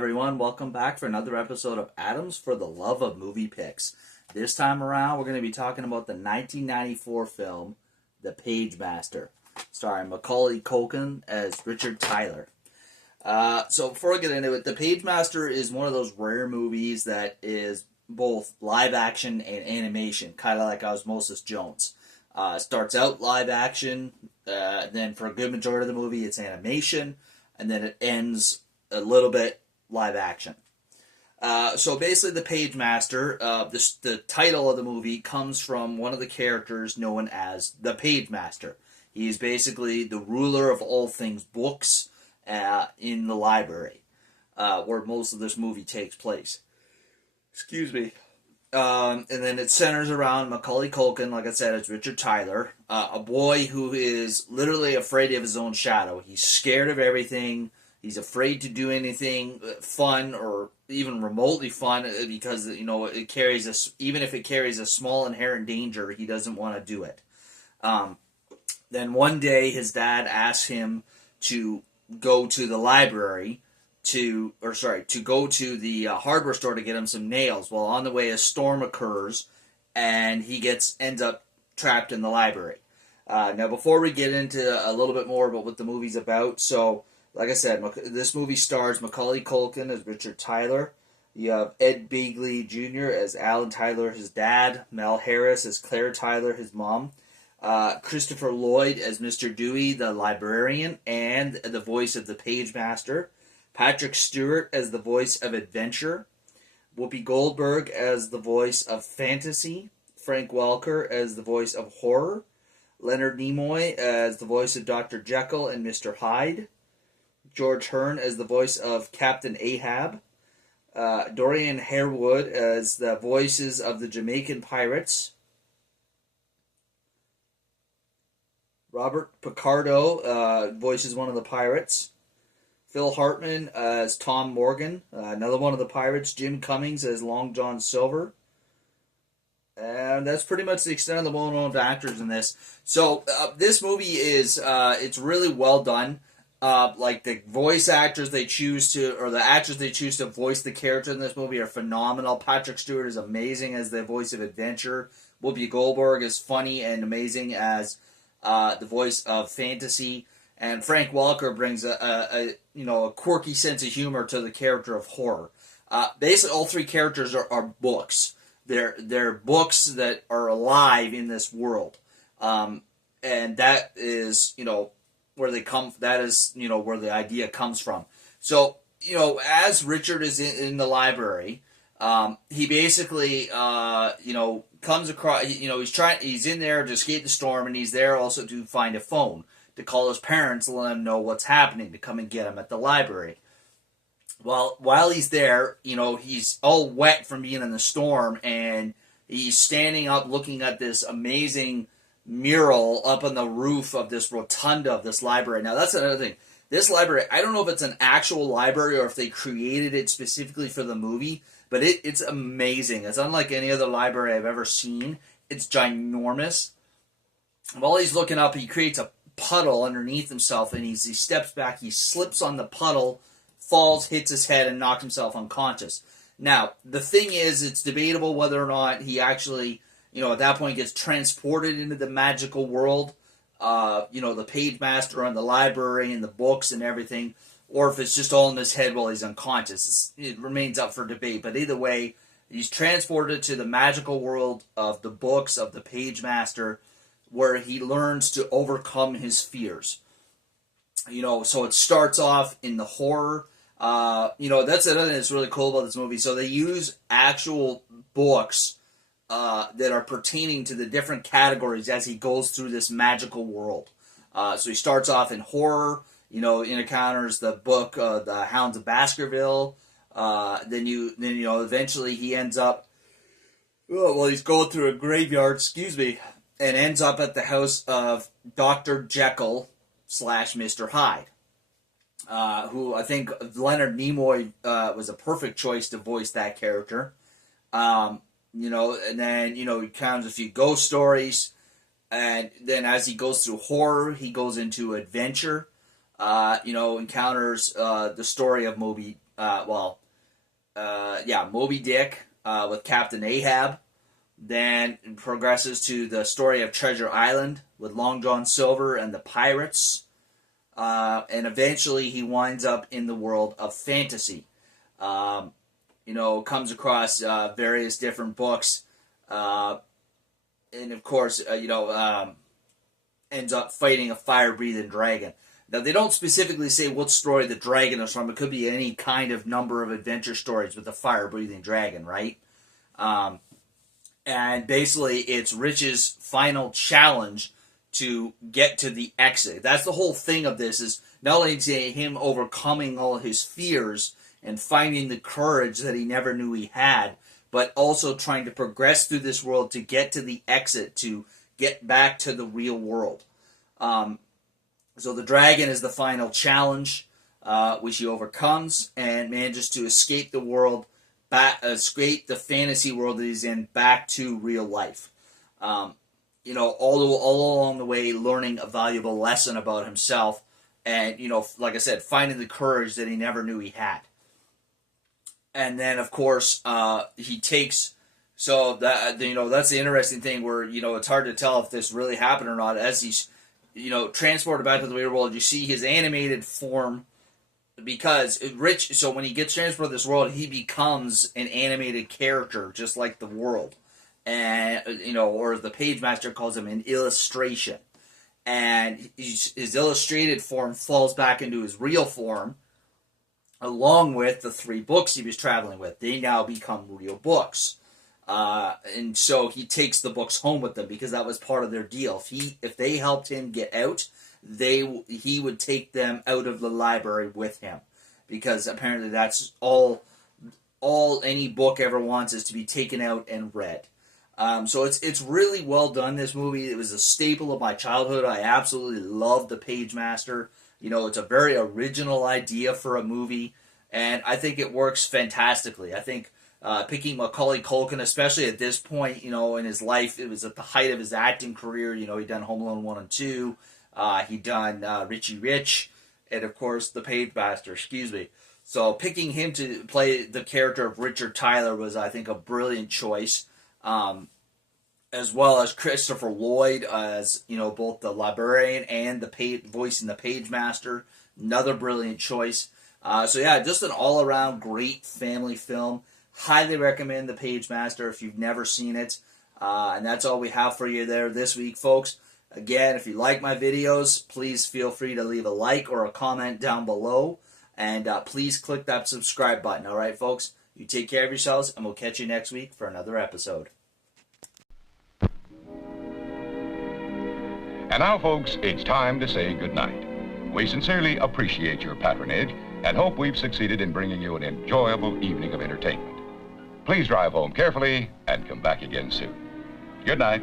everyone, welcome back for another episode of Adams for the Love of Movie Picks. This time around, we're going to be talking about the 1994 film, The Pagemaster, starring Macaulay Culkin as Richard Tyler. So before I get into it, The Pagemaster is one of those rare movies that is both live action and animation, kind of like Osmosis Jones. It starts out live action, then for a good majority of the movie it's animation, and then it ends a little bit live action. So basically, the Pagemaster, the title of the movie comes from one of the characters known as the Pagemaster. He is basically the ruler of all things books in the library, where most of this movie takes place. Excuse me. And then it centers around Macaulay Culkin, like I said, it's Richard Tyler, a boy who is literally afraid of his own shadow. He's scared of everything. He's afraid to do anything fun or even remotely fun because, you know, it carries even if it carries a small inherent danger, he doesn't want to do it. Then one day his dad asks him to go to the library to go to the hardware store to get him some nails. Well, on the way a storm occurs and he ends up trapped in the library. Now, before we get into a little bit more about what the movie's about, so like I said, this movie stars Macaulay Culkin as Richard Tyler. You have Ed Begley Jr. as Alan Tyler, his dad. Mel Harris as Claire Tyler, his mom. Christopher Lloyd as Mr. Dewey, the librarian, and the voice of the Pagemaster. Patrick Stewart as the voice of Adventure. Whoopi Goldberg as the voice of Fantasy. Frank Welker as the voice of Horror. Leonard Nimoy as the voice of Dr. Jekyll and Mr. Hyde. George Hearn as the voice of Captain Ahab. Dorian Harewood as the voices of the Jamaican pirates. Robert Picardo voices one of the pirates. Phil Hartman as Tom Morgan, another one of the pirates. Jim Cummings as Long John Silver. And that's pretty much the extent of the well-known actors in this. So this movie is it's really well done. Like the voice actors they choose to, or the actors they choose to voice the character in this movie are phenomenal. Patrick Stewart is amazing as the voice of Adventure. Whoopi Goldberg is funny and amazing as the voice of Fantasy. And Frank Welker brings a quirky sense of humor to the character of Horror. Basically, all three characters are books. They're books that are alive in this world, and that is where they come. That is where the idea comes from. So as Richard is in the library, he basically comes across. He's in there to escape the storm, and he's there also to find a phone to call his parents and let them know what's happening, to come and get him at the library. Well, while he's there, he's all wet from being in the storm, and he's standing up looking at this amazing mural up on the roof of this rotunda of this library. Now, that's another thing. This library, I don't know if it's an actual library or if they created it specifically for the movie, but it's amazing. It's unlike any other library I've ever seen. It's ginormous. While he's looking up, he creates a puddle underneath himself, and he steps back, he slips on the puddle, falls, hits his head, and knocks himself unconscious. Now, the thing is, it's debatable whether or not he actually, at that point gets transported into the magical world, the Pagemaster and the library and the books and everything, or if it's just all in his head while he's unconscious. It remains up for debate, but either way, he's transported to the magical world of the books of the Pagemaster, where he learns to overcome his fears. So it starts off in the horror. That's another thing that's really cool about this movie. So they use actual books that are pertaining to the different categories as he goes through this magical world. So he starts off in horror. Encounters the book, The Hounds of Baskerville. Then eventually he ends up. He's going through a graveyard. Excuse me. And ends up at the house of Dr. Jekyll / Mr. Hyde, who I think Leonard Nimoy was a perfect choice to voice that character. And then, he encounters a few ghost stories, and then as he goes through horror, he goes into adventure, encounters the story of Moby Moby Dick with Captain Ahab. Then progresses to the story of Treasure Island with Long John Silver and the pirates. And eventually he winds up in the world of fantasy. Comes across various different books. And of course, ends up fighting a fire-breathing dragon. Now, they don't specifically say what story the dragon is from. It could be any kind of number of adventure stories with a fire-breathing dragon, right? And basically, it's Rich's final challenge to get to the exit. That's the whole thing of this, is not only him overcoming all his fears and finding the courage that he never knew he had, but also trying to progress through this world to get to the exit, to get back to the real world. So the dragon is the final challenge, which he overcomes and manages to escape the world, escape the fantasy world that he's in, back to real life. All along the way, learning a valuable lesson about himself, and like I said, finding the courage that he never knew he had. And then, of course, he takes. So that's the interesting thing, where it's hard to tell if this really happened or not. As he's transported back to the real world, you see his animated form, because Rich. So when he gets transported to this world, he becomes an animated character, just like the world, and or as the Pagemaster calls him, an illustration. And his illustrated form falls back into his real form, along with the 3 books he was traveling with. They now become real books. And so he takes the books home with them, because that was part of their deal. If they helped him get out, he would take them out of the library with him, because apparently that's all any book ever wants, is to be taken out and read. So it's really well done, this movie. It was a staple of my childhood. I absolutely loved the Pagemaster. It's a very original idea for a movie, and I think it works fantastically. I think picking Macaulay Culkin, especially at this point, in his life, it was at the height of his acting career. He'd done Home Alone 1 and 2. He'd done Richie Rich, and of course, the Pagemaster, So picking him to play the character of Richard Tyler was, I think, a brilliant choice. As well as Christopher Lloyd as both the librarian and the voicing the Pagemaster, another brilliant choice. Just an all-around great family film. Highly recommend the Pagemaster if you've never seen it. And that's all we have for you there this week, folks. Again, if you like my videos, please feel free to leave a like or a comment down below, and please click that subscribe button. All right, folks. You take care of yourselves, and we'll catch you next week for another episode. And now, folks, it's time to say goodnight. We sincerely appreciate your patronage and hope we've succeeded in bringing you an enjoyable evening of entertainment. Please drive home carefully and come back again soon. Good night.